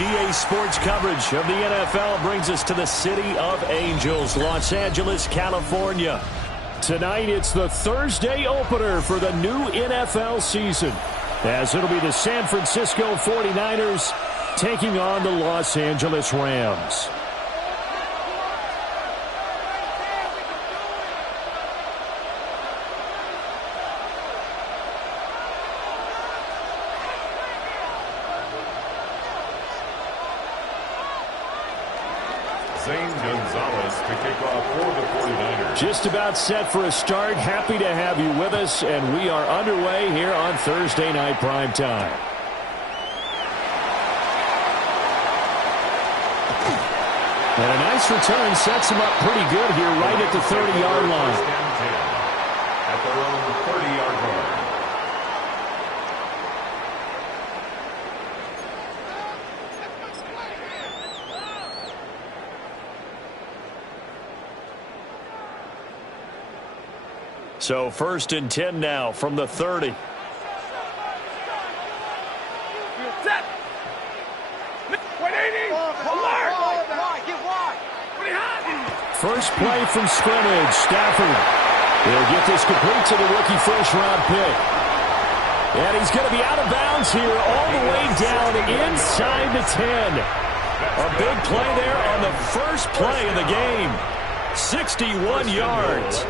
EA Sports coverage of the NFL brings us to the City of Angels, Los Angeles, California. Tonight, it's the Thursday opener for the new NFL season, as it'll be the San Francisco 49ers taking on the Los Angeles Rams. Just about set for a start. Happy to have you with us, and we are underway here on Thursday Night Primetime. And a nice return sets him up pretty good here right at the 30-yard line. At their own 30-yard line. So 1st and 10 now from the 30. First play from scrimmage. Stafford. He'll get this complete to the rookie first-round pick. And he's going to be out of bounds here all the way down inside the 10. A big play there on the first play of the game. 61 yards.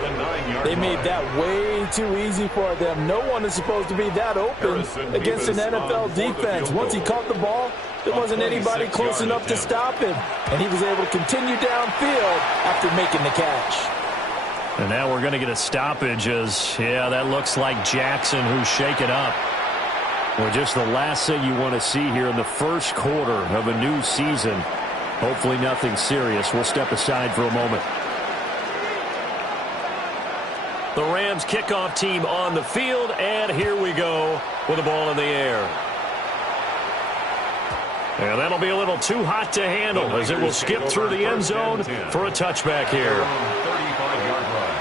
They made that way too easy for them. No one is supposed to be that open against an NFL defense. Once he caught the ball, there wasn't anybody close enough to stop him. And he was able to continue downfield after making the catch. And now we're going to get a stoppage as, yeah, that looks like Jackson who's shaken up. Well, just the last thing you want to see here in the first quarter of a new season. Hopefully nothing serious. We'll step aside for a moment. The Rams kickoff team on the field, and here we go with the ball in the air. And that'll be a little too hot to handle as it will skip through the end zone for a touchback here. 35-yard line.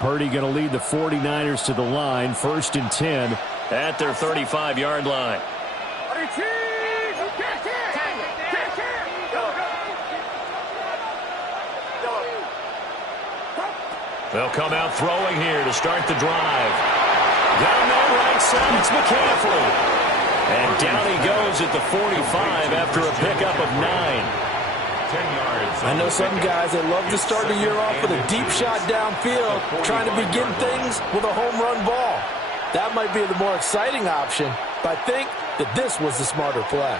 Purdy going to lead the 49ers to the line. 1st and 10 at their 35-yard line. They'll come out throwing here to start the drive. Got him on right side. It's McCaffrey. And down he goes at the 45 after a pickup of 9. I know some guys that love to start the year off with a deep shot downfield, trying to begin things with a home run ball. That might be the more exciting option, but I think that this was the smarter play.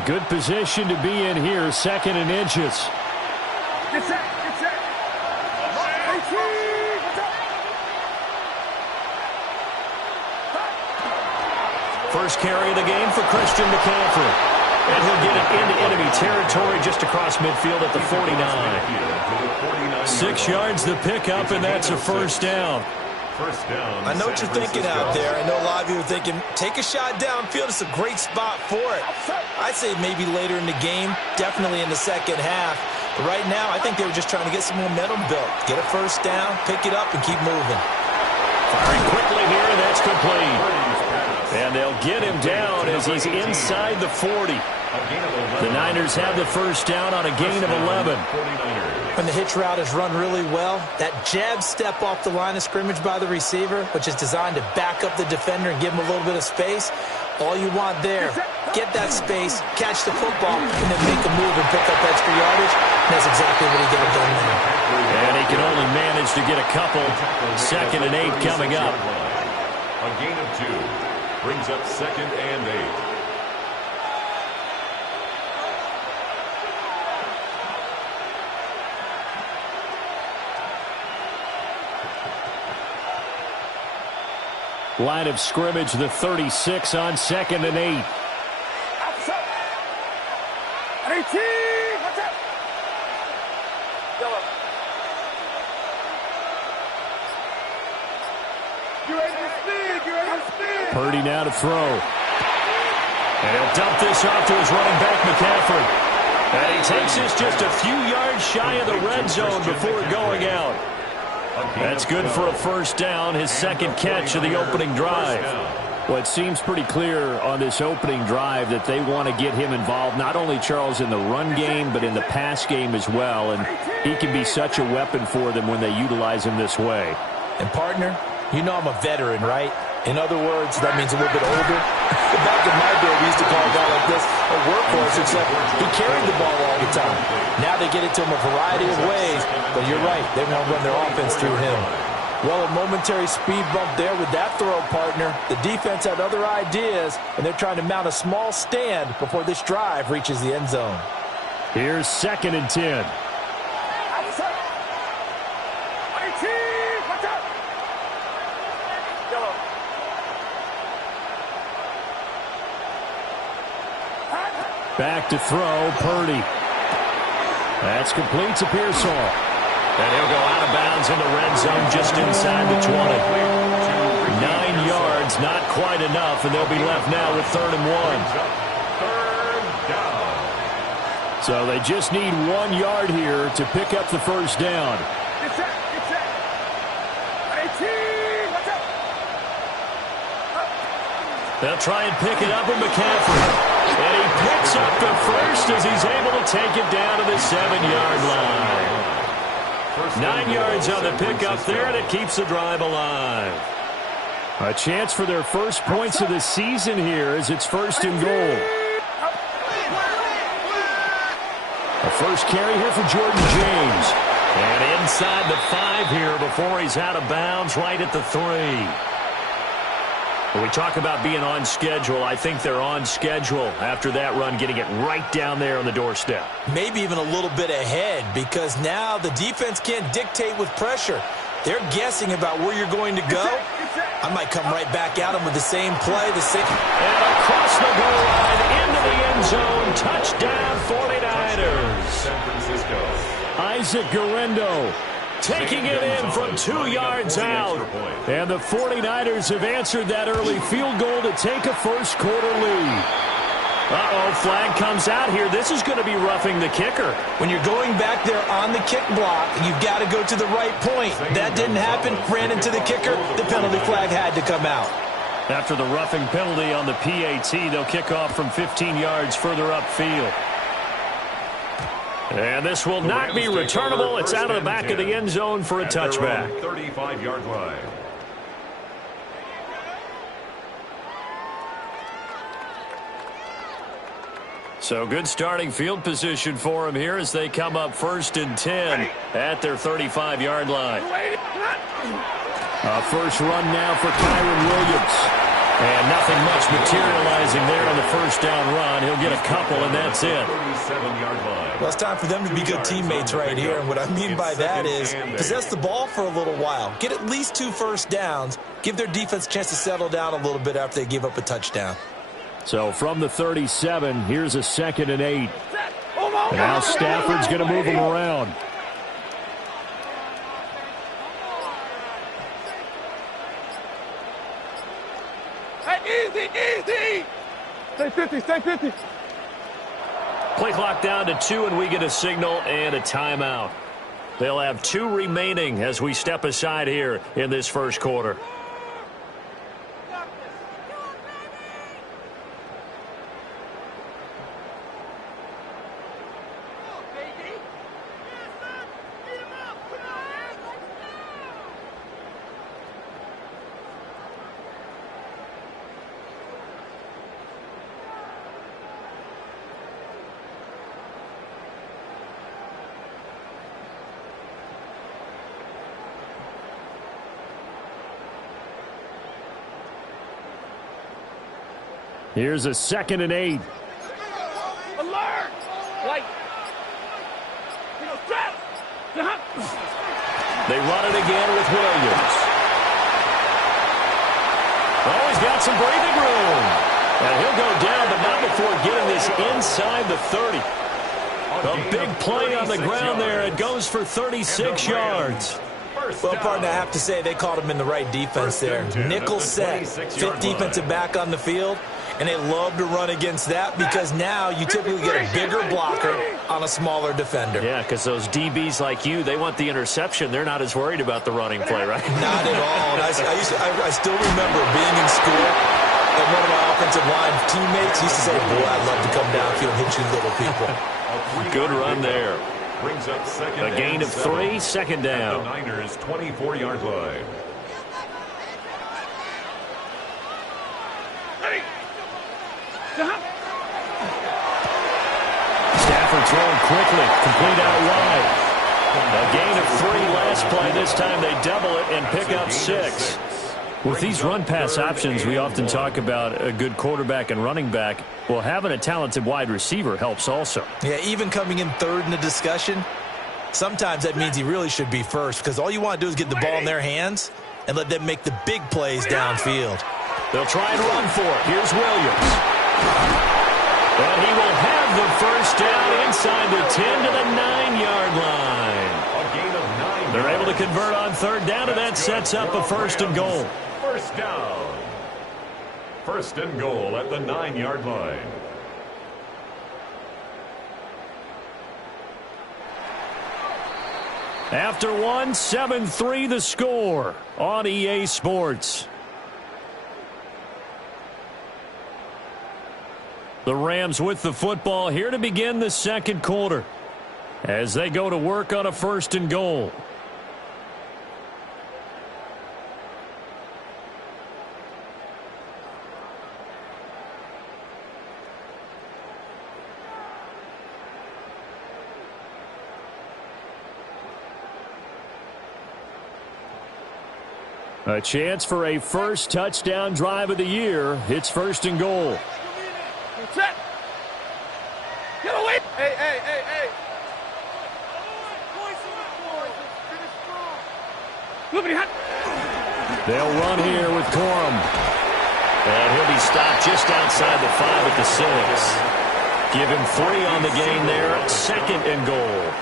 A good position to be in here, 2nd and inches. First carry of the game for Christian McCaffrey. And he'll get it into enemy territory just across midfield at the 49. 6 yards the pickup, and that's a first down. I know what you're thinking out there. I know a lot of you are thinking, take a shot downfield. It's a great spot for it. I'd say maybe later in the game, definitely in the second half. But right now, I think they were just trying to get some momentum built. Get a first down, pick it up, and keep moving. Firing quickly here, and that's complete. And they'll get him down as he's inside the 40. The Niners have the first down on a gain of 11. When the hitch route is run really well, that jab step off the line of scrimmage by the receiver, which is designed to back up the defender and give him a little bit of space, all you want there, get that space, catch the football, and then make a move and pick up extra yardage. And that's exactly what he got done there. And he can only manage to get a couple. 2nd and 8 coming up. A gain of 2 brings up 2nd and 8. Line of scrimmage, the 36 on 2nd and 8. You ready to speed? Purdy now to throw. And he'll dump this off to his running back, McCaffrey. And he takes this just a few yards shy of the red zone before going out. That's good for a first down, his second catch of the opening drive. Well, it seems pretty clear on this opening drive that they want to get him involved, not only, Charles, in the run game, but in the pass game as well. And he can be such a weapon for them when they utilize him this way. And, partner, you know I'm a veteran, right? In other words, that means a little bit older. Back in my day, we used to call a guy like this a workhorse, except he carried the ball all the time. Now they get it to him a variety of ways, but you're right, they want to run their offense through him. Well, a momentary speed bump there with that throw, partner. The defense had other ideas, and they're trying to mount a small stand before this drive reaches the end zone. Here's 2nd and 10. Back to throw, Purdy. That's complete to Pearsall. And he'll go out of bounds in the red zone just inside the 20. 9 yards, not quite enough, and they'll be left now with 3rd and 1. So they just need 1 yard here to pick up the first down. They'll try and pick it up with McCaffrey. And he picks up the first as he's able to take it down to the 7-yard line. 9 yards on the pickup there, and it keeps the drive alive. A chance for their first points of the season here as it's 1st and goal. A first carry here for Jordan James. And inside the 5 here before he's out of bounds right at the 3. When we talk about being on schedule, I think they're on schedule after that run, getting it right down there on the doorstep. Maybe even a little bit ahead, because now the defense can't dictate with pressure. They're guessing about where you're going to go. I might come right back at them with the same play. And across the goal line, into the end zone, touchdown 49ers. San Francisco. Isaac Guerrero taking it in from 2 yards out. And the 49ers have answered that early field goal to take a first quarter lead. Uh-oh, flag comes out here. This is going to be roughing the kicker. When you're going back there on the kick block, you've got to go to the right point. That didn't happen. Ran into the kicker. The penalty flag had to come out. After the roughing penalty on the PAT, they'll kick off from 15 yards further upfield. And this will not be returnable. It's out of the back of the end zone for a touchback. 35-yard line. So good starting field position for them here as they come up 1st and 10 at their 35-yard line. A first run now for Kyron Williams. And nothing much materializing there on the first down run. He'll get a couple, and that's it. 37-yard line. Well, it's time for them to be good teammates right here. And what I mean by that is possess the ball for a little while. Get at least 2 first downs. Give their defense a chance to settle down a little bit after they give up a touchdown. So from the 37, here's a 2nd and 8. And now Stafford's going to move him around. Easy. Stay 50, stay 50. Play clock down to 2, and we get a signal and a timeout. They'll have 2 remaining as we step aside here in this first quarter. Here's a 2nd and 8. Alert! Like, strap! They run it again with Williams. Oh, he's got some breathing room. And he'll go down, but not before getting this inside the 30. A big play on the ground there. It goes for 36 yards. Well, partner, I have to say they called him in the right defense there. Nickel set, fifth defensive back on the field, and they love to run against that because now you typically get a bigger blocker on a smaller defender. Yeah, because those DBs like you, they want the interception. They're not as worried about the running play, right? Not at all. I still remember being in school, and one of my offensive line teammates used to say, boy, I'd love to come downfield and hit you little people. Good run there. Brings up second. A gain of 3, second down. The Niners' 24-yard line. Stafford throwing quickly, complete out wide. A gain of 3 last play. This time they double it and pick up 6. With these run-pass options, we often talk about a good quarterback and running back. Well, having a talented wide receiver helps also. Yeah, even coming in third in the discussion, sometimes that means he really should be first because all you want to do is get the ball in their hands and let them make the big plays downfield. They'll try and run for it. Here's Williams. And he will have the first down inside the 10 to the 9-yard line. A gain of 9. They're able to convert on third down, and that sets up a first and goal. First down. First and goal at the 9-yard line. After one, 7-3 the score on EA Sports. The Rams with the football here to begin the second quarter as they go to work on a first and goal. A chance for a first touchdown drive of the year. It's first and goal. Set. Get away. Hey. They'll run here with Corum. And he'll be stopped just outside the 5 at the 6. Give him 3 on the gain there. Second and goal.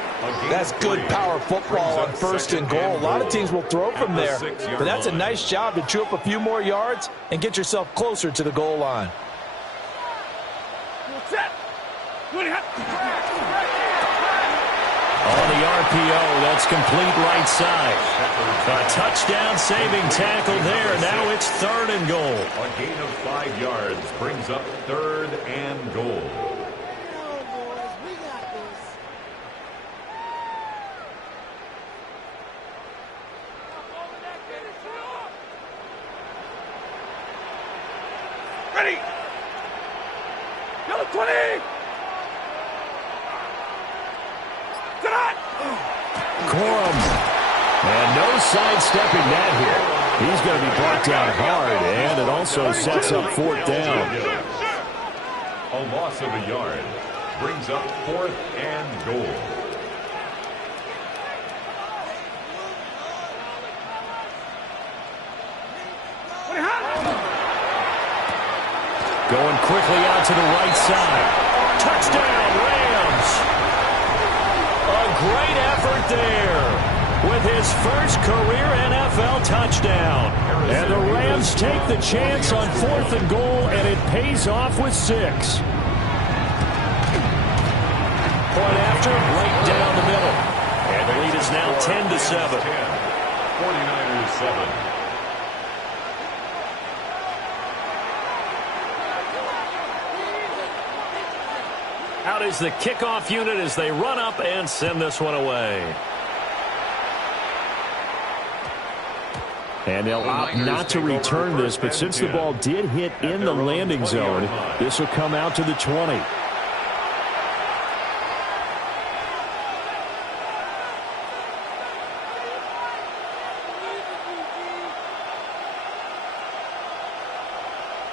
That's good power football on first and goal. A lot of teams will throw from there, but that's a nice job to chew up a few more yards and get yourself closer to the goal line. On the RPO, that's complete right side. A touchdown saving tackle there. Now it's third and goal. A gain of 5 yards brings up third and goal. Ready. Number 20. Corum. And no sidestepping that here. He's going to be brought down hard, and it also sets up fourth down. A loss of a yard brings up fourth and goal. Going quickly out to the right side. Touchdown, Rams. A great effort there with his first career NFL touchdown. And the Rams take the chance on fourth and goal, and it pays off with 6. Point after, right down the middle. And the lead is now 10-7. 49ers 7. Out is the kickoff unit as they run up and send this one away. And they'll opt not to return this, but since the ball did hit in the landing zone, this will come out to the 20.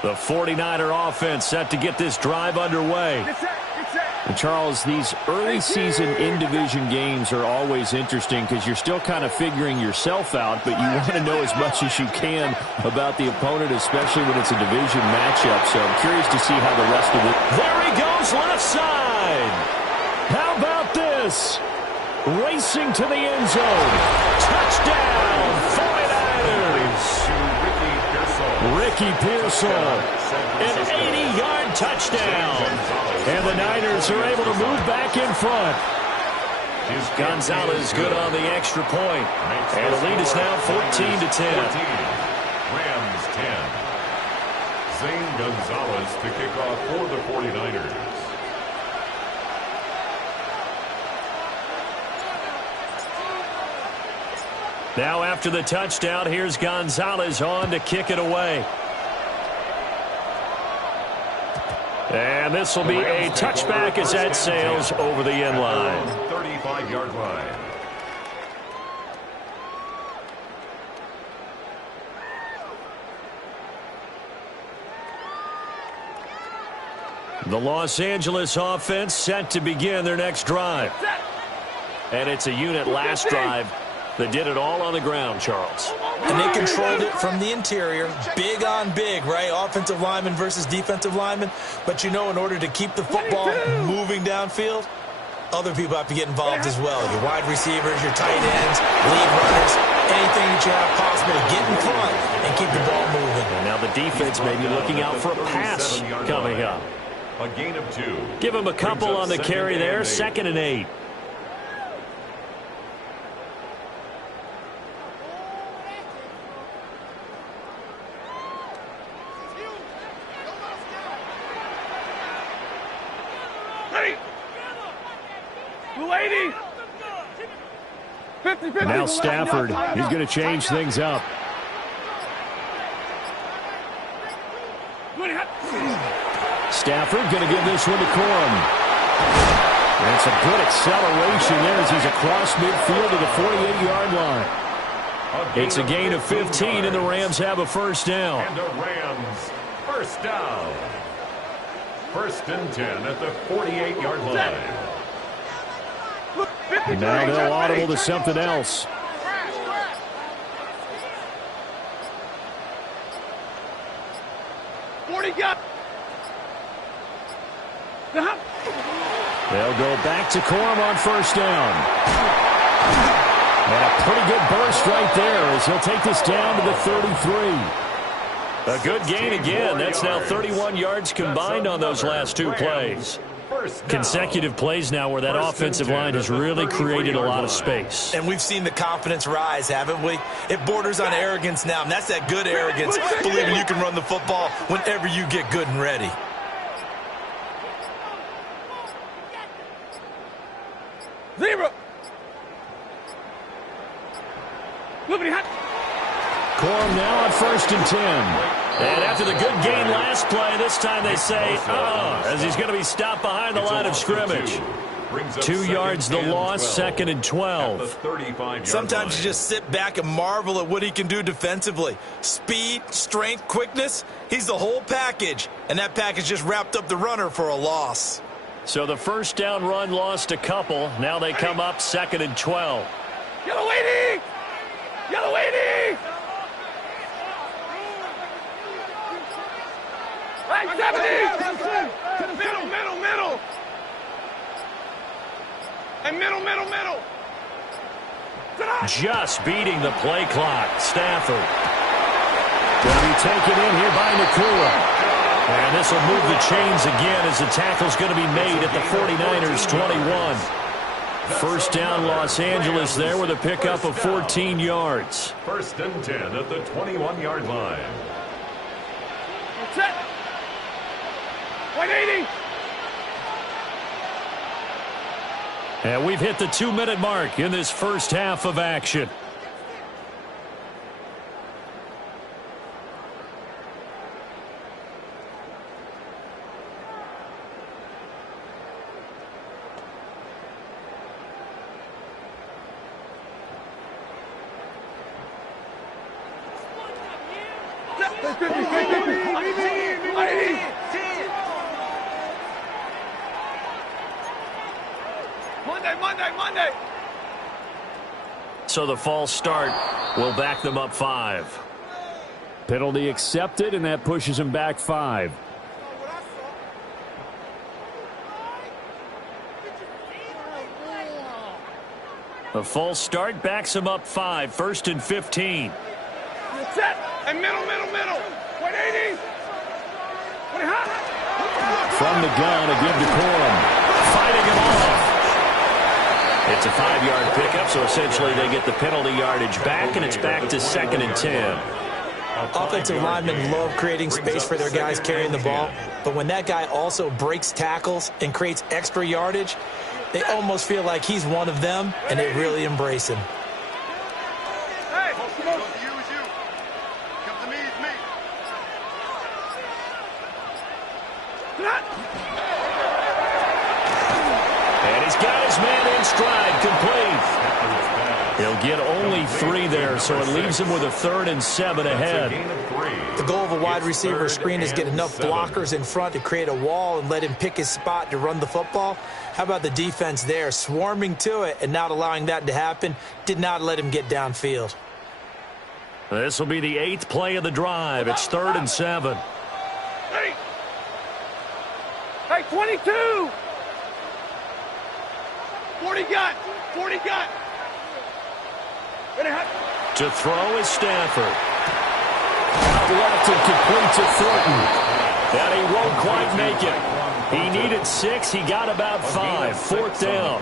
The 49er offense set to get this drive underway. And Charles, these early season in-division games are always interesting because you're still kind of figuring yourself out, but you want to know as much as you can about the opponent, especially when it's a division matchup. So I'm curious to see how the rest of it. There he goes, left side. How about this? racing to the end zone. Touchdown, 49ers. Ricky Pearsall, an 80-yard touchdown. And the Niners are able to move back in front. Gonzalez good on the extra point. And the lead is now 14-10. Rams 10. Zane Gonzalez to kick off for the 49ers. Now after the touchdown, here's Gonzalez on to kick it away. And this will be a touchback as that sails over the end line. 35-yard line. The Los Angeles offense set to begin their next drive. And it's a unit last drive that did it all on the ground, Charles. And they controlled it from the interior. Big on big, right? Offensive lineman versus defensive lineman. But, you know, in order to keep the football moving downfield, other people have to get involved as well. Your wide receivers, your tight ends, lead runners, anything that you have possible to get in front and keep the ball moving. And now the defense may be looking out for a pass coming up. A gain of 2. Give him a couple on the carry there. 2nd and 8. Now Stafford, he's going to change things up. Stafford going to give this one to Corum. And some good acceleration there as he's across midfield to the 48-yard line. It's a gain of 15, and the Rams have a first down. And the Rams first down. 1st and 10 at the 48-yard line. And now they'll audible to something else. They'll go back to Corum on first down. And a pretty good burst right there as he'll take this down to the 33. A good gain again. That's now 31 yards combined on those last 2 plays. Consecutive plays now where that offensive line has really created a lot of space. And we've seen the confidence rise, haven't we? It borders on arrogance now, and that's that good arrogance, believing you can run the football whenever you get good and ready. Zero. Corum now on 1st and 10. And after the good gain last play, this time they say, as he's going to be stopped behind the line of scrimmage. 2 yards the loss, 2nd and 12. Sometimes you just sit back and marvel at what he can do defensively. Speed, strength, quickness, he's the whole package. And that package just wrapped up the runner for a loss. So the first down run lost a couple. Now they come up 2nd and 12. Yellow lady! Yellow lady! Right, 70! Middle! And middle! Just beating the play clock. Stafford. Going to be taken in here by Nakua. And this will move the chains again as the tackle's going to be made at the 49ers 21. First down Los Angeles there with a pickup of 14 yards. 1st and 10 at the 21-yard line. 180. And we've hit the 2-minute mark in this first half of action. Monday. So the false start will back them up 5. Penalty accepted, and that pushes them back 5. A false start backs him up 5, 1st and 15. Set. And middle. 180. From the gun, a give to Corum. Fighting him off. It's a 5-yard pickup, so essentially they get the penalty yardage back, and it's back to 2nd and 10. Offensive linemen love creating space for their guys carrying the ball, but when that guy also breaks tackles and creates extra yardage, they almost feel like he's one of them, and they really embrace him. Hey, you. Come to me, it's me. And he's got his man in stride, complete. He'll get only 3 there, so it leaves him with a 3rd and 7 ahead. The goal of a wide receiver screen is get enough blockers in front to create a wall and let him pick his spot to run the football. How about the defense there, swarming to it and not allowing that to happen? Did not let him get downfield. This will be the 8th play of the drive. It's 3rd and 7. Hey, 22. 40 got. To throw is Stafford. Out left and complete to Thornton. And he won't quite make it. He needed 6. He got about 5. 4th down.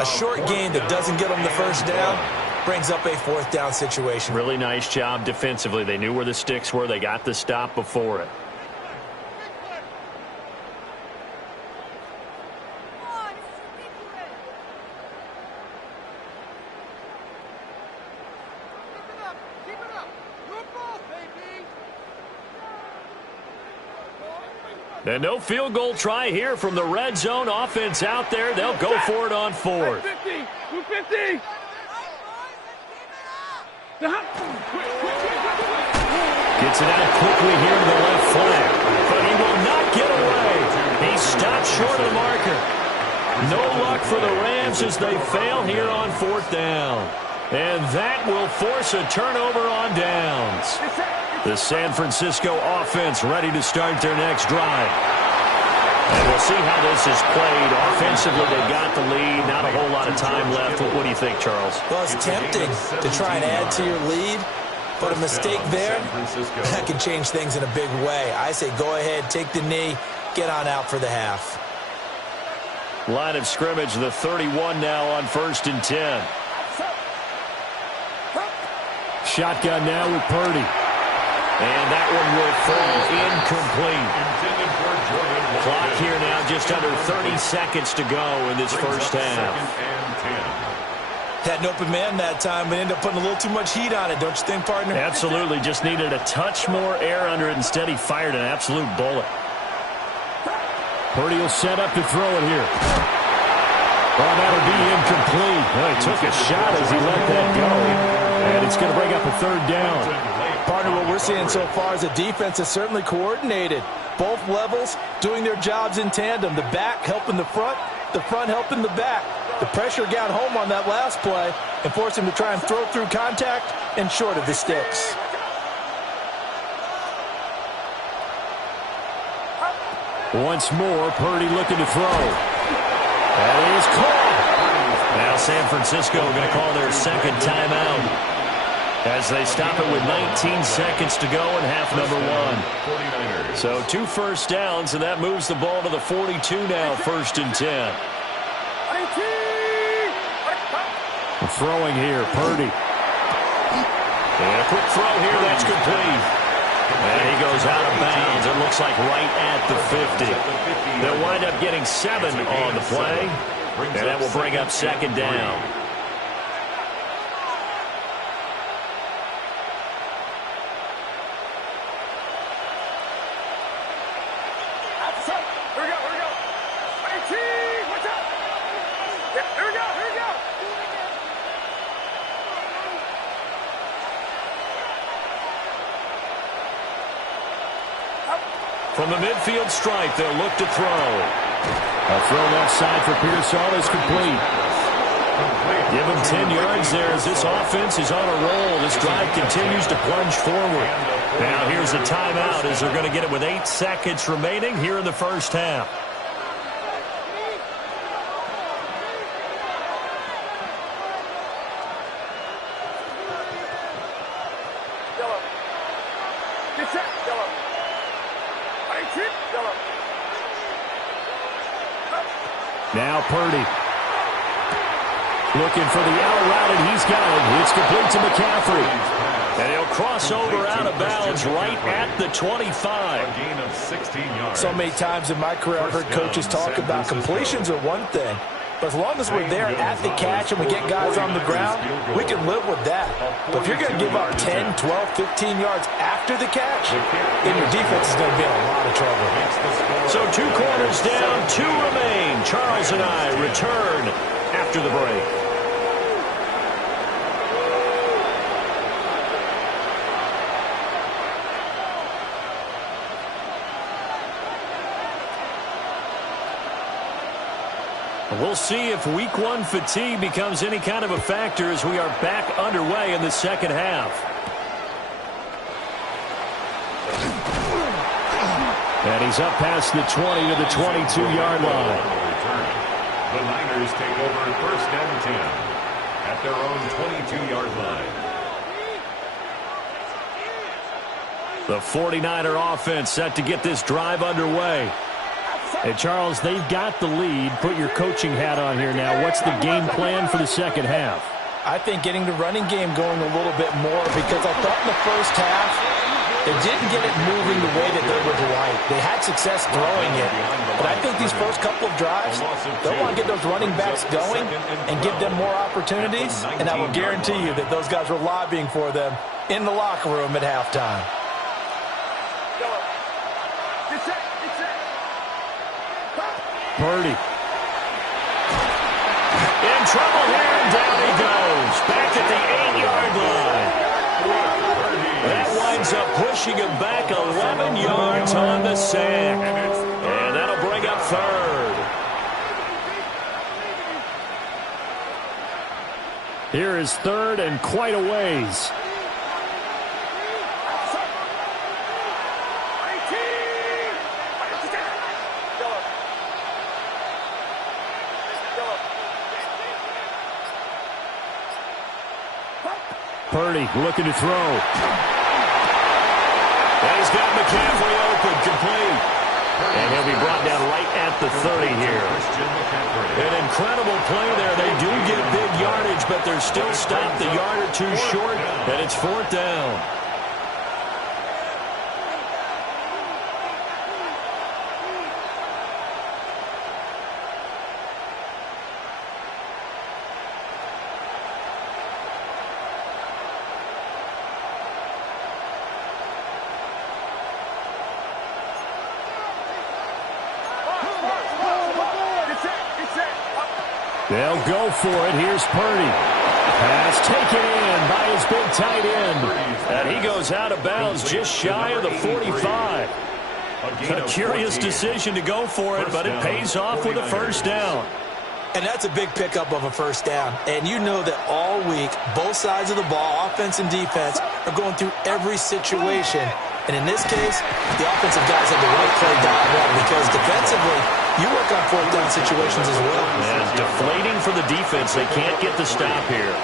A short gain that doesn't get him the first down brings up a 4th down situation. Really nice job defensively. They knew where the sticks were. They got the stop before it. And no field goal try here from the red zone. Offense out there. They'll go for it on 4th. 250. Gets it out quickly here to the left flank. But he will not get away. He stopped short of the marker. No luck for the Rams as they fail here on 4th down. And that will force a turnover on downs. The San Francisco offense ready to start their next drive. And we'll see how this is played. Offensively, they've got the lead. Not a whole lot of time left. What do you think, Charles? Well, it's tempting to try and add to your lead, but a mistake there, that can change things in a big way. I say go ahead, take the knee, get on out for the half. Line of scrimmage, the 31 now on 1st and 10. Shotgun now with Purdy. And that one will fall incomplete. Clock here now just under 30 seconds to go in this first half. Had an open man that time, but ended up putting a little too much heat on it, don't you think, partner? Absolutely. Just needed a touch more air under it. Instead, he fired an absolute bullet. Purdy will set up to throw it here. Oh, that'll be incomplete. Well, he took a shot as he let that go. And it's going to bring up a 3rd down. Partner, what we're seeing so far is the defense is certainly coordinated. Both levels doing their jobs in tandem. The back helping the front helping the back. The pressure got home on that last play and forced him to try and throw through contact and short of the sticks. Once more, Purdy looking to throw. That is caught. Now San Francisco going to call their 2nd timeout as they stop it with 19 seconds to go in half number 1. So 2 first downs, and that moves the ball to the 42 now, 1st and 10. Throwing here, Purdy. And a quick throw here, that's complete. And he goes out of bounds. It looks like right at the 50. They'll wind up getting 7 on the play, and that will bring up 2nd down. From the midfield stripe, they'll look to throw. A throw left side for Pearsall is complete. Give him 10 yards there as this offense is on a roll. This drive continues to plunge forward. Now here's a timeout as they're going to get it with 8 seconds remaining here in the first half. Now Purdy. Looking for the out route, and he's got it. It's complete to McCaffrey. And he'll cross over out of bounds right at the 25. A gain of 16 yards. So many times in my career I've heard coaches talk about completions are one thing. But as long as we're there at the catch and we get guys on the ground, we can live with that. But if you're going to give up 10, 12, 15 yards after the catch, then your defense is going to be in a lot of trouble. So 2 quarters down, 2 remain. Charles and I return after the break. We'll see if week 1 fatigue becomes any kind of a factor as we are back underway in the second half. And he's up past the 20 to the 22-yard line. The Niners take over first and 10 at their own 22-yard line. The 49er offense set to get this drive underway. Hey, Charles, they've got the lead. Put your coaching hat on here now. What's the game plan for the second half? I think getting the running game going a little bit more, because I thought in the first half they didn't get it moving the way that they would like. They had success throwing it, but I think these first couple of drives, they'll want to get those running backs going and give them more opportunities, and I will guarantee you that those guys were lobbying for them in the locker room at halftime. Purdy. In trouble here, and down he goes. Back at the 8-yard line. That winds up pushing him back 11 yards on the sack. And that'll bring up third. Here is third and quite a ways. Purdy looking to throw. And he's got McCaffrey open, complete. And he'll be brought down right at the 30 here. An incredible play there. They do get big yardage, but they're still stopped a yard or 2 short, and it's 4th down. They'll go for it. Here's Purdy. Pass taken in by his big tight end. And he goes out of bounds just shy of the 45. A curious decision to go for it, but it pays off with a first down. And that's a big pickup of a first down. And you know that all week, both sides of the ball, offense and defense, are going through every situation. And in this case, the offensive guys have the right play dialed up, because defensively, you work on 4th down situations as well. And deflating for the defense. They can't get the stop here.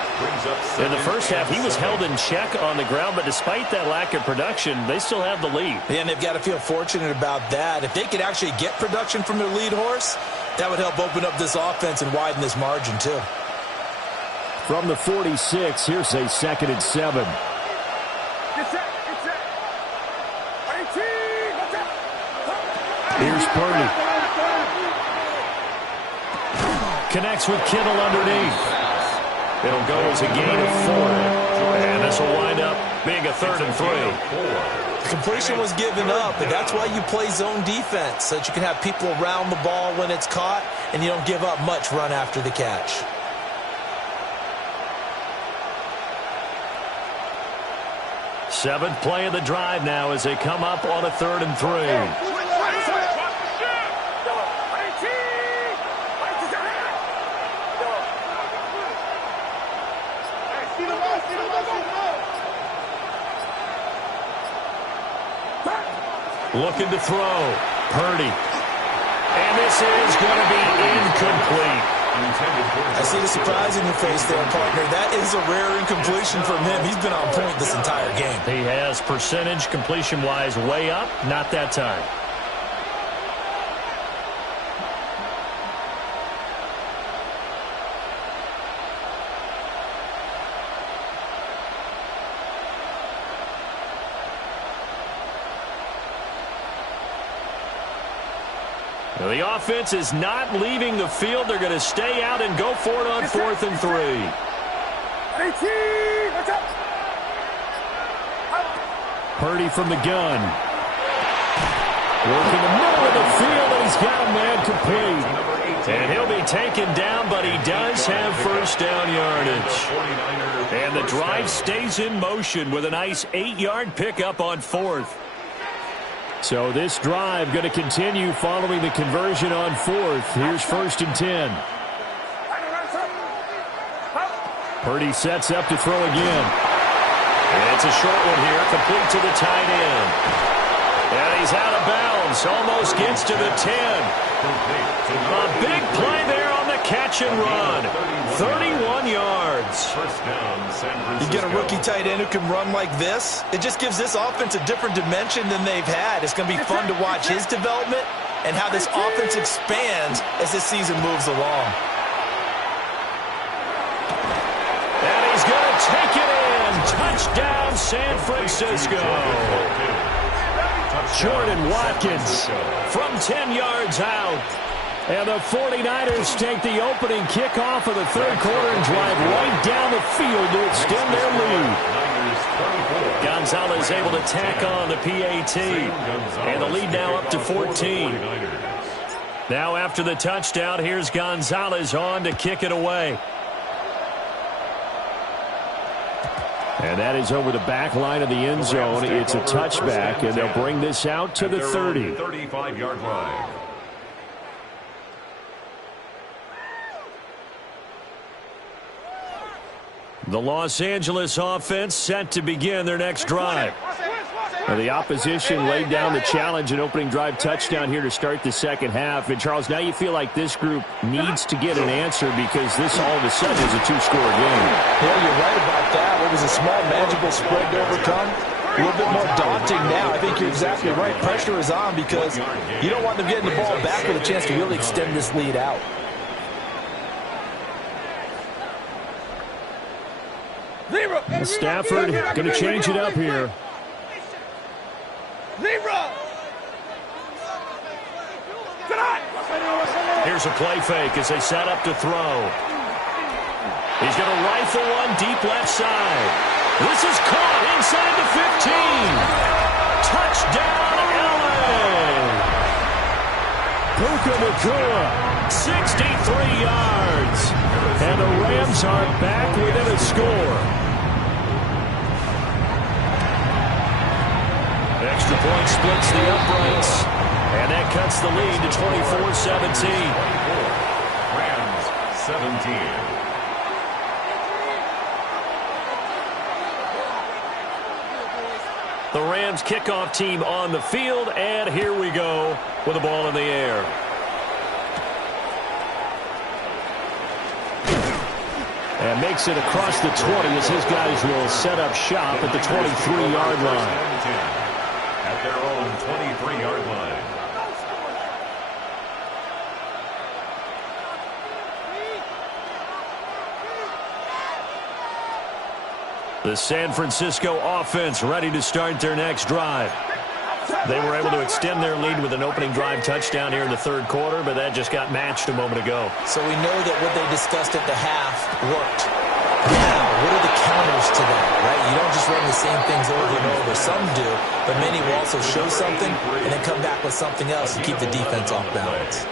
In the first half, he was held in check on the ground, but despite that lack of production, they still have the lead. And they've got to feel fortunate about that. If they could actually get production from their lead horse, that would help open up this offense and widen this margin too. From the 46, here's a 2nd and 7. Here's Purdy. Connects with Kittle underneath. It'll go as a gain of 4. And this will wind up being a 3rd and 3. The completion was given up, and that's why you play zone defense, so that you can have people around the ball when it's caught, and you don't give up much run after the catch. Seventh play of the drive now as they come up on a 3rd and 3. Looking to throw. Purdy. And this is going to be incomplete. I see the surprise in your face there, partner. That is a rare incompletion from him. He's been on point this entire game. He has percentage completion-wise way up. Not that time. The offense is not leaving the field. They're going to stay out and go for it on 4th and 3. 18, watch out. Purdy from the gun. Working the middle of the field, and he's got a man complete. And he'll be taken down, but he does have first down yardage. And the drive stays in motion with a nice 8-yard pickup on 4th. So this drive going to continue following the conversion on 4th. Here's 1st and 10. Purdy sets up to throw again. And it's a short one here, complete to the tight end. And he's out of bounds, almost gets to the 10. A big play there on the catch and run. 31 yards. You get a rookie tight end who can run like this, it just gives this offense a different dimension than they've had. It's going to be fun to watch his development and how this offense expands as this season moves along. And he's going to take it in. Touchdown, San Francisco. Jordan Watkins from 10 yards out. And the 49ers take the opening kickoff of the third quarter and drive right down the field to extend their lead. Gonzalez able to tack on the PAT. And the lead now up to 14. Now after the touchdown, here's Gonzalez on to kick it away. And that is over the back line of the end zone. It's a touchback, and they'll bring this out to the 30. 35-yard line. The Los Angeles offense set to begin their next drive. And the opposition laid down the challenge, an opening drive touchdown here to start the second half. And, Charles, now you feel like this group needs to get an answer because this all of a sudden is a two-score game. Yeah, you're right about that. What was a small, manageable spread to overcome? A little bit more daunting now. I think you're exactly right. Pressure is on because you don't want them getting the ball back with a chance to really extend this lead out. Stafford going to change it up here. Here's a play fake as they set up to throw. He's going to rifle one deep left side. This is caught inside the 15. Touchdown, LA. Puka Nacua, 63 yards. And the Rams are back within a score. Extra point splits the uprights. And that cuts the lead to 24-17. Rams 17. The Rams kickoff team on the field, and here we go with the ball in the air. And makes it across the 20 as his guys will set up shop at the 23-yard line. At their own 23-yard line. The San Francisco offense ready to start their next drive. They were able to extend their lead with an opening drive touchdown here in the third quarter, but that just got matched a moment ago. So we know that what they discussed at the half worked. Now, what are the counters to that, right? You don't just run the same things over and over. Some do, but many will also show something and then come back with something else to keep the defense off balance.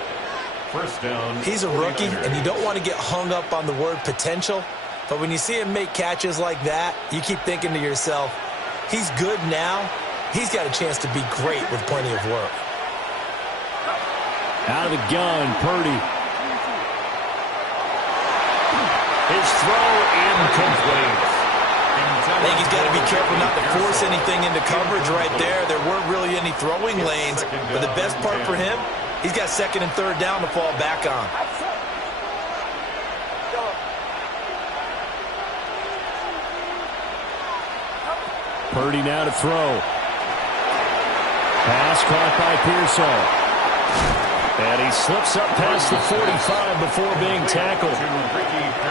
First down. He's a rookie, and you don't want to get hung up on the word potential. But when you see him make catches like that, you keep thinking to yourself, he's good now. He's got a chance to be great with plenty of work. Out of the gun, Purdy. His throw incomplete. I think he's got to be careful not to force anything into coverage right there. There weren't really any throwing lanes. But the best part for him, he's got second and third down to fall back on. Purdy now to throw. Pass caught by Pearsall. And he slips up past the 45 before being tackled.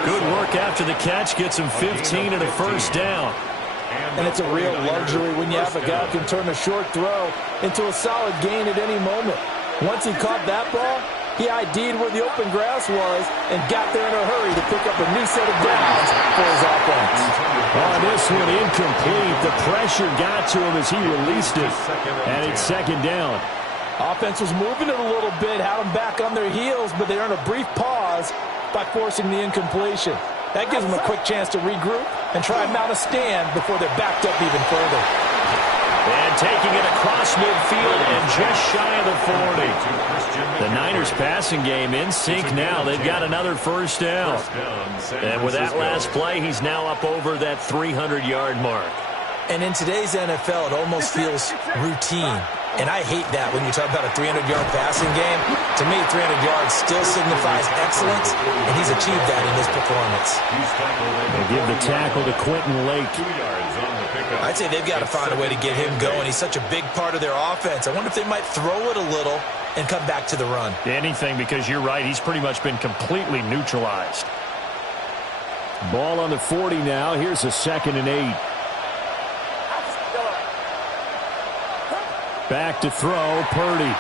Good work after the catch. Gets him 15 and a first down. And it's a real luxury when you have a guy who can turn a short throw into a solid gain at any moment. Once he caught that ball, he ID'd where the open grass was and got there in a hurry to pick up a new set of downs for his offense. On this one, incomplete. The pressure got to him as he released it, and it's second down. Offense was moving it a little bit, had them back on their heels, but they earned a brief pause by forcing the incompletion. That gives them a quick chance to regroup and try and mount a stand before they're backed up even further. And taking it across midfield and just shy of the 40. The Niners passing game in sync now. They've got another first down. And with that last play, he's now up over that 300-yard mark. And in today's NFL, it almost feels routine. And I hate that when you talk about a 300-yard passing game. To me, 300 yards still signifies excellence, and he's achieved that in his performance. They give the tackle to Quentin Lake. I'd say they've got to find a way to get him going. He's such a big part of their offense. I wonder if they might throw it a little and come back to the run. Anything, because you're right, he's pretty much been completely neutralized. Ball on the 40 now. Here's a 2nd and 8. Back to throw, Purdy.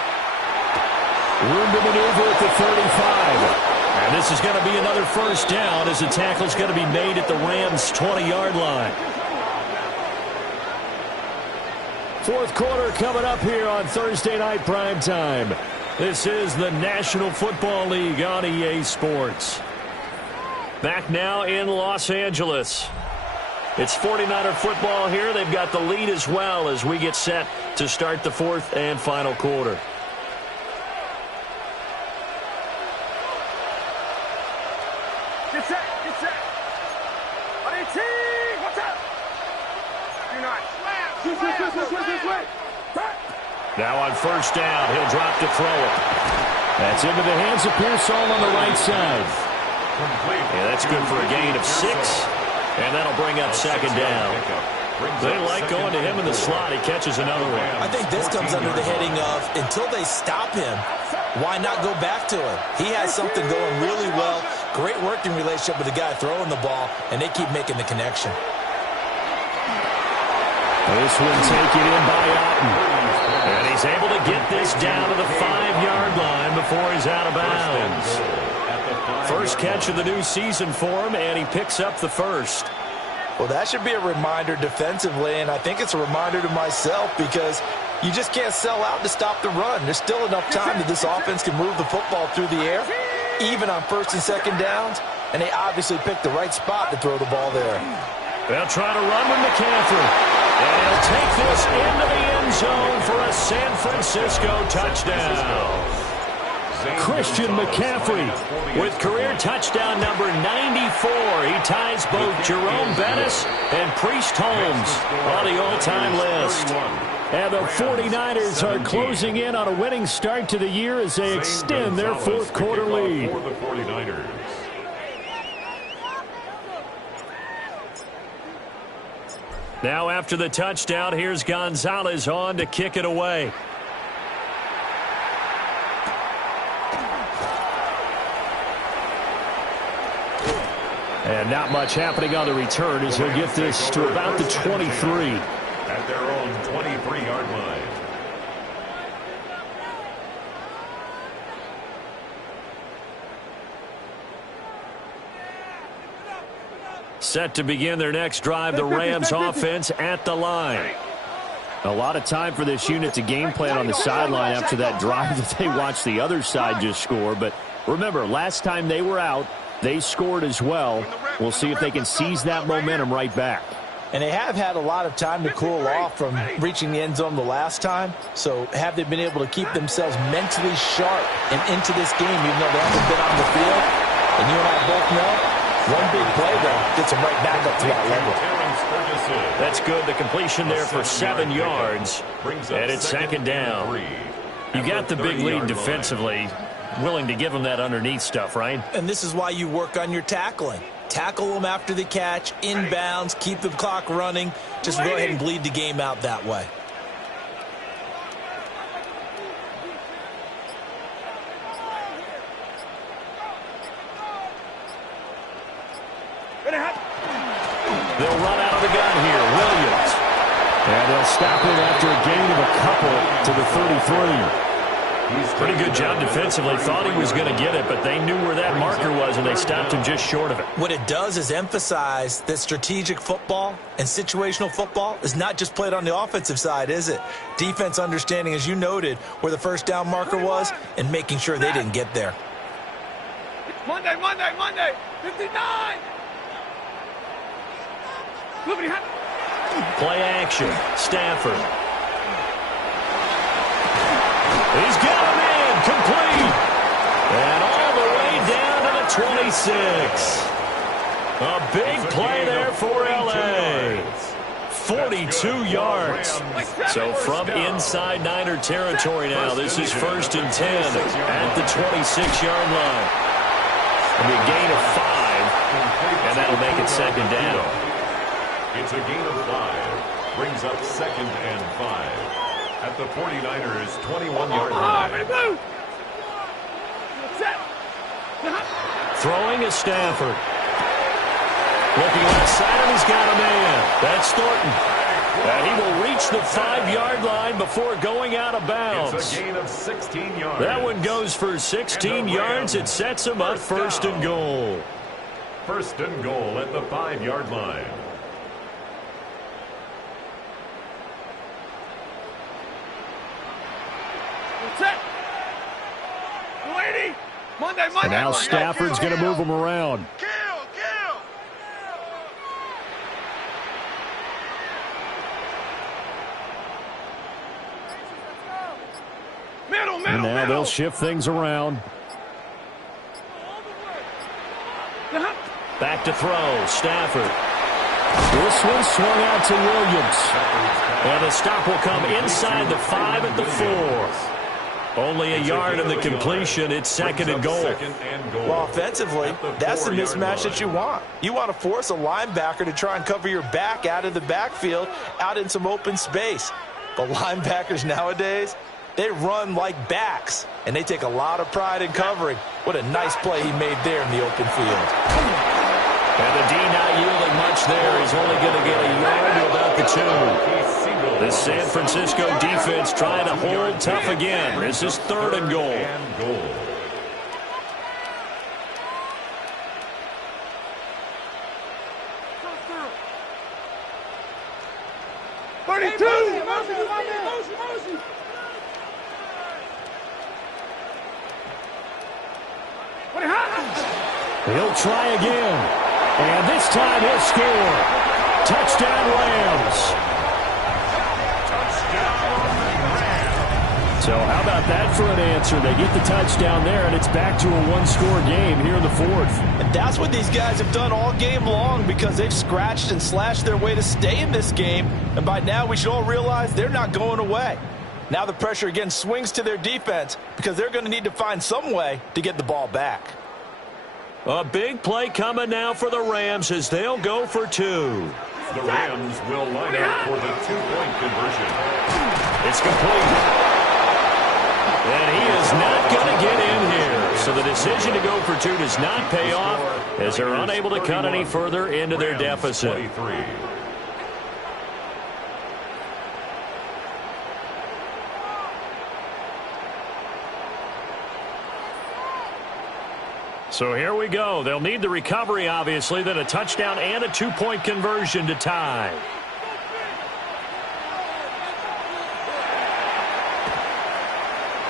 Room to maneuver at the 35. And this is going to be another first down as the tackle's going to be made at the Rams' 20-yard line. Fourth quarter coming up here on Thursday Night Primetime. This is the National Football League on EA Sports. Back now in Los Angeles. It's 49er football here. They've got the lead as well as we get set to start the fourth and final quarter. Get set, get set. RTTB, what's up? Do not slam. Now on first down, he'll drop to throw it. That's into the hands of Pearsall on the right side. Yeah, that's good for a gain of 6. And that'll bring up second down. They like going to him in the slot. He catches another one. I think this comes under the heading of, until they stop him, why not go back to him? He has something going really well. Great working relationship with the guy throwing the ball, and they keep making the connection. This one taken in by Otten. And he's able to get this down to the 5-yard line before he's out of bounds. First catch of the new season for him, and he picks up the first. Well, that should be a reminder defensively, and I think it's a reminder to myself because you just can't sell out to stop the run. There's still enough time that this offense can move the football through the air, even on first and second downs, and they obviously picked the right spot to throw the ball there. They'll try to run with McCaffrey, and he'll take this into the end zone for a San Francisco touchdown. Christian McCaffrey with career touchdown number 94. He ties both Jerome Bettis and Priest Holmes on the all-time list. And the 49ers are closing in on a winning start to the year as they extend their fourth quarter lead. For the 49ers. Now after the touchdown, here's Gonzalez on to kick it away. And not much happening on the return as he'll get this to about the 23. At their own 23-yard line. Set to begin their next drive, the Rams offense at the line. A lot of time for this unit to game plan on the sideline after that drive that they watched the other side just score. But remember, last time they were out, they scored as well. We'll see if they can seize that momentum right back. And they have had a lot of time to cool off from reaching the end zone the last time. So have they been able to keep themselves mentally sharp and into this game, even though they haven't been on the field? And you and I both know, one big play, though, gets them right back up to that level. That's good. The completion there for 7 yards. And it's second down. You got the big lead defensively. Willing to give them that underneath stuff, right? And this is why you work on your tackling. Tackle them after the catch, inbounds, keep the clock running. Just go ahead and bleed the game out that way. They'll run out of the gun here. Williams. And they'll stop him after a gain of a couple to the 33. Pretty good job defensively. Thought he was going to get it, but they knew where that marker was, and they stopped him just short of it. What it does is emphasize that strategic football and situational football is not just played on the offensive side, is it? Defense understanding, as you noted, where the first down marker was and making sure they didn't get there. Monday, 59! Play action. Stafford. He's got him in. Complete. And all the way down to the 26. A big play there for L.A. 42 yards. So from inside Niner territory now, this is 1st and 10 at the 26-yard line. It'll be a gain of 5, and that'll make it 2nd down. It's a gain of 5. Brings up 2nd and 5 at the 49ers' 21-yard line. Throwing is Stafford. Looking left side, and he's got a man. That's Thornton. And he will reach the 5-yard line before going out of bounds. It's a gain of 16 yards. That one goes for 16 yards. It sets him up 1st and goal. 1st and goal at the 5-yard line. Monday. And now Stafford's going to move him around. Kill! Middle. And now they'll shift things around. Back to throw. Stafford. This one swung out to Williams. And the stop will come inside the 5 at the 4. Only a yard in the completion. It's 2nd and goal. Well, offensively, that's the mismatch that you want. You want to force a linebacker to try and cover your back out of the backfield, out in some open space. But linebackers nowadays, they run like backs, and they take a lot of pride in covering. What a nice play he made there in the open field. And the D not yielding much there. He's only going to get a yard to about the 2. The San Francisco defense trying to hold tough again. This is 3rd and goal. 32! He'll try again. And this time he'll score. Touchdown Rams. So how about that for an answer? They get the touchdown there, and it's back to a one-score game here in the 4th. And that's what these guys have done all game long, because they've scratched and slashed their way to stay in this game. And by now we should all realize they're not going away. Now the pressure again swings to their defense, because they're going to need to find some way to get the ball back. A big play coming now for the Rams as they'll go for 2. The Rams will line up for the 2-point conversion. It's complete. And he is not going to get in here. So the decision to go for 2 does not pay off as they're unable to cut any further into their deficit. 23. So here we go. They'll need the recovery, obviously, then a touchdown and a 2-point conversion to tie.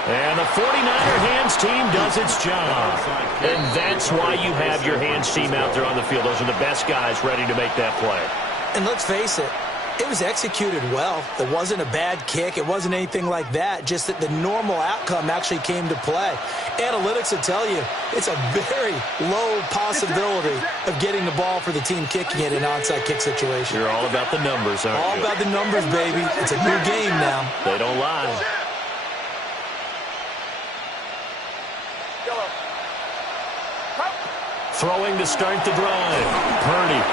And the 49er hands team does its job. And that's why you have your hands team out there on the field. Those are the best guys ready to make that play. And let's face it, it was executed well. It wasn't a bad kick. It wasn't anything like that. Just that the normal outcome actually came to play. Analytics will tell you it's a very low possibility of getting the ball for the team kicking it in an onside kick situation. You're all about the numbers, aren't you? All about the numbers, baby. It's a new game now. They don't lie. Throwing to start the drive. Purdy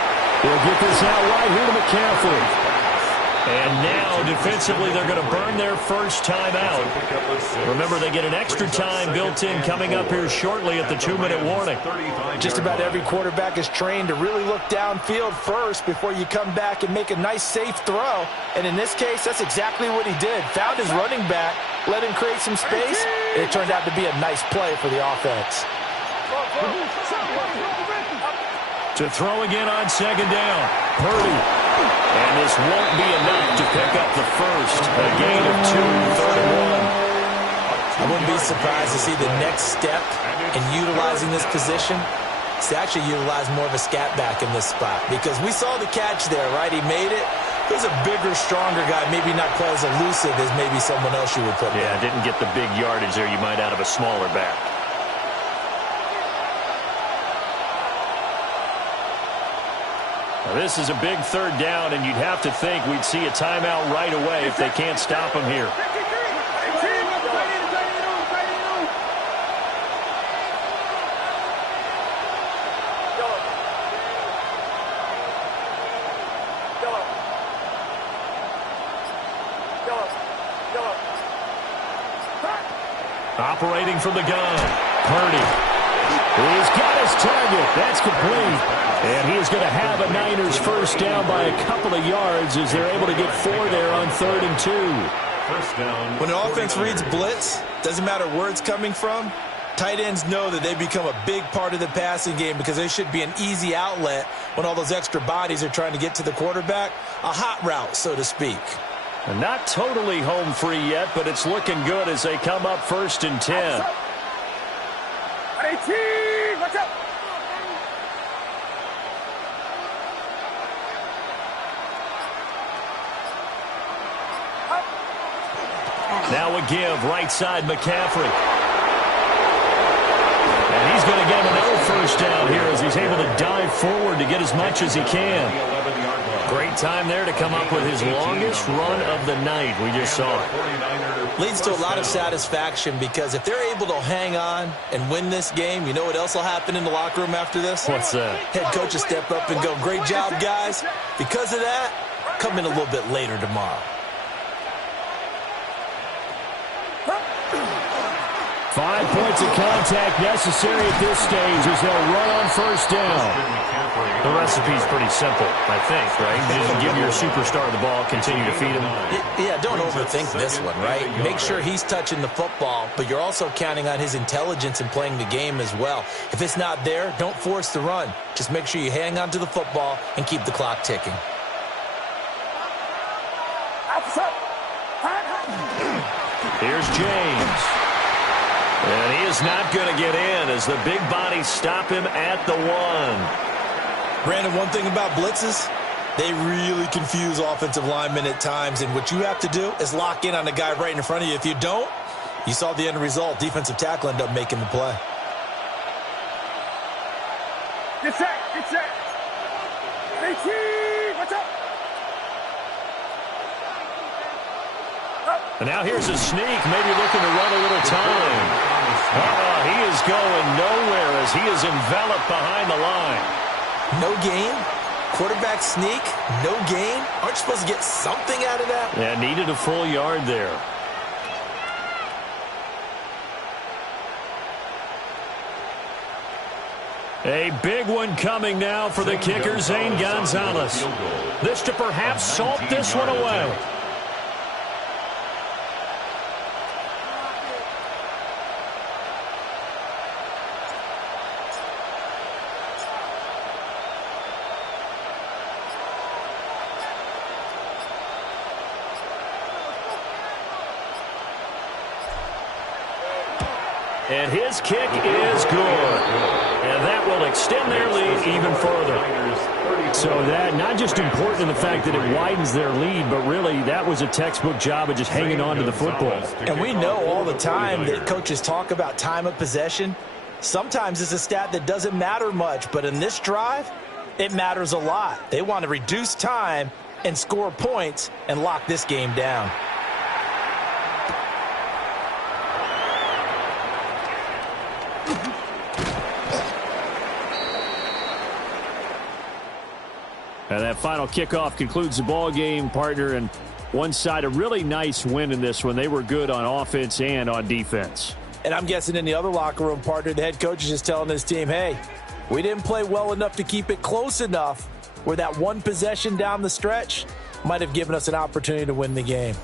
will get this out wide here to McCaffrey. And now, defensively, they're going to burn their first timeout. Remember, they get an extra time built in coming up here shortly at the 2-minute warning. Just about every quarterback is trained to really look downfield first before you come back and make a nice, safe throw. And in this case, that's exactly what he did. Found his running back, let him create some space, and it turned out to be a nice play for the offense. To throw again on second down. Purdy. And this won't be enough to pick up the first. A gain of 2, 3rd and 1. I wouldn't be surprised to see the next step in utilizing this position is to actually utilize more of a scat back in this spot. Because we saw the catch there, right? He made it. There's a bigger, stronger guy, maybe not quite as elusive as maybe someone else you would put there. Didn't get the big yardage there you might out of a smaller back. Now, this is a big 3rd down, and you'd have to think we'd see a timeout right away if they can't stop him here. Operating from the gun, Purdy. He's got his target. That's complete. And he is going to have a Niners first down by a couple of yards as they're able to get 4 there on 3rd and 2. First down. When an offense reads blitz, doesn't matter where it's coming from, tight ends know that they become a big part of the passing game because they should be an easy outlet when all those extra bodies are trying to get to the quarterback. A hot route, so to speak. And not totally home free yet, but it's looking good as they come up 1st and 10. Watch out! Now a give, right side McCaffrey. And he's going to get him another first down here as he's able to dive forward to get as much as he can. Great time there to come up with his longest run of the night. We just saw it. Leads to a lot of satisfaction because if they're able to hang on and win this game, you know what else will happen in the locker room after this? What's that? Head coach will step up and go, great job, guys. Because of that, come in a little bit later tomorrow. 5 points of contact necessary at this stage as they'll run on first down. The recipe's pretty simple, I think, right? Just give your superstar the ball, continue to feed him. Yeah, don't overthink this one, right? Make sure he's touching the football, but you're also counting on his intelligence in playing the game as well. If it's not there, don't force the run. Just make sure you hang on to the football and keep the clock ticking. Here's James. And he is not going to get in as the big bodies stop him at the 1. Brandon, one thing about blitzes, they really confuse offensive linemen at times, and what you have to do is lock in on the guy right in front of you. If you don't, you saw the end result. Defensive tackle ended up making the play. Get set, get set. Watch out. And now here's a sneak, maybe looking to run a little time. He is going nowhere as he is enveloped behind the line. No gain? Quarterback sneak? No gain? Aren't you supposed to get something out of that? Yeah, needed a full yard there. A big one coming now for the kicker, Zane Gonzalez. This to perhaps salt this one away. And his kick is good. And that will extend their lead even further. So that, not just important in the fact that it widens their lead, but really that was a textbook job of just hanging on to the football. And we know all the time that coaches talk about time of possession. Sometimes it's a stat that doesn't matter much, but in this drive, it matters a lot. They want to reduce time and score points and lock this game down. And that final kickoff concludes the ball game, partner, and one side a really nice win in this one. They were good on offense and on defense. And I'm guessing in the other locker room, partner, the head coach is just telling his team, hey, we didn't play well enough to keep it close enough where that one possession down the stretch might have given us an opportunity to win the game.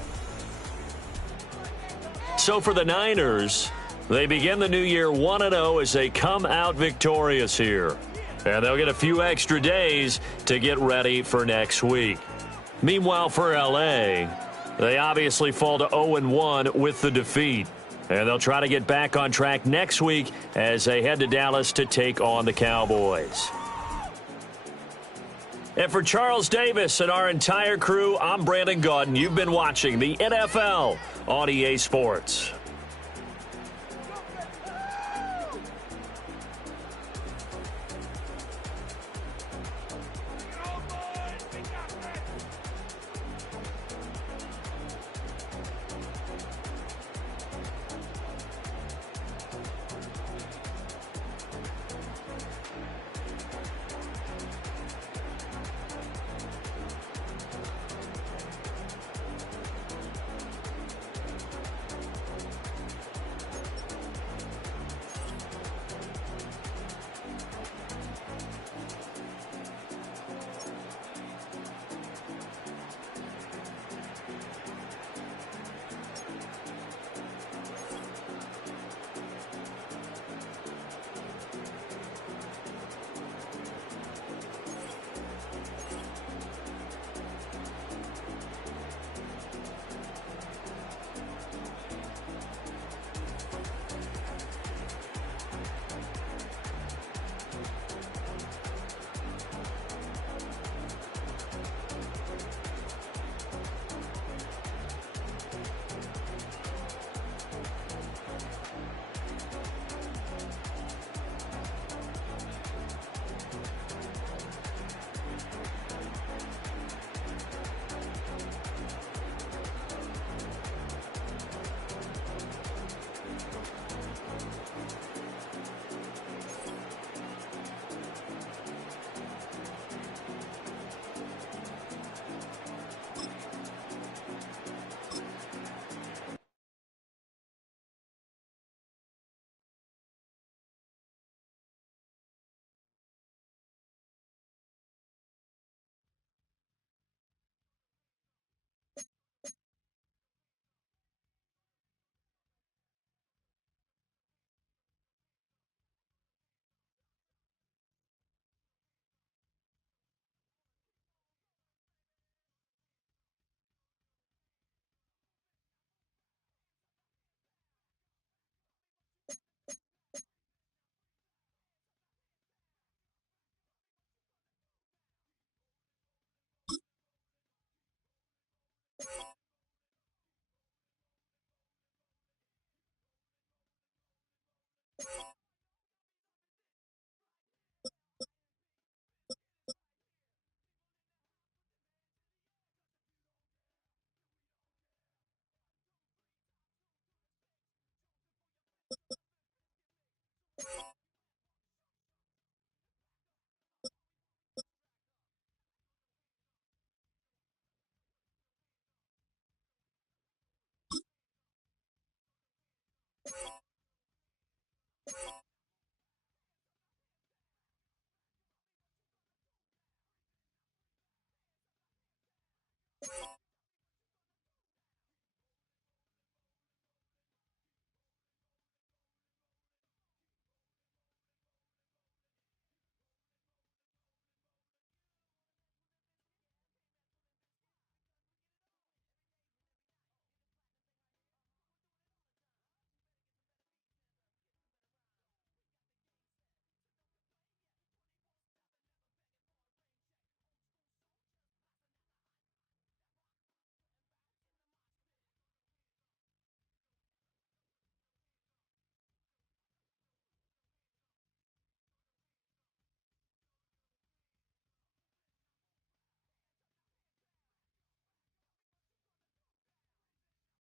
So for the Niners, they begin the new year 1-0 as they come out victorious here. And they'll get a few extra days to get ready for next week. Meanwhile, for L.A., they obviously fall to 0-1 with the defeat. And they'll try to get back on track next week as they head to Dallas to take on the Cowboys. And for Charles Davis and our entire crew, I'm Brandon Gaudin. You've been watching the NFL on EA Sports.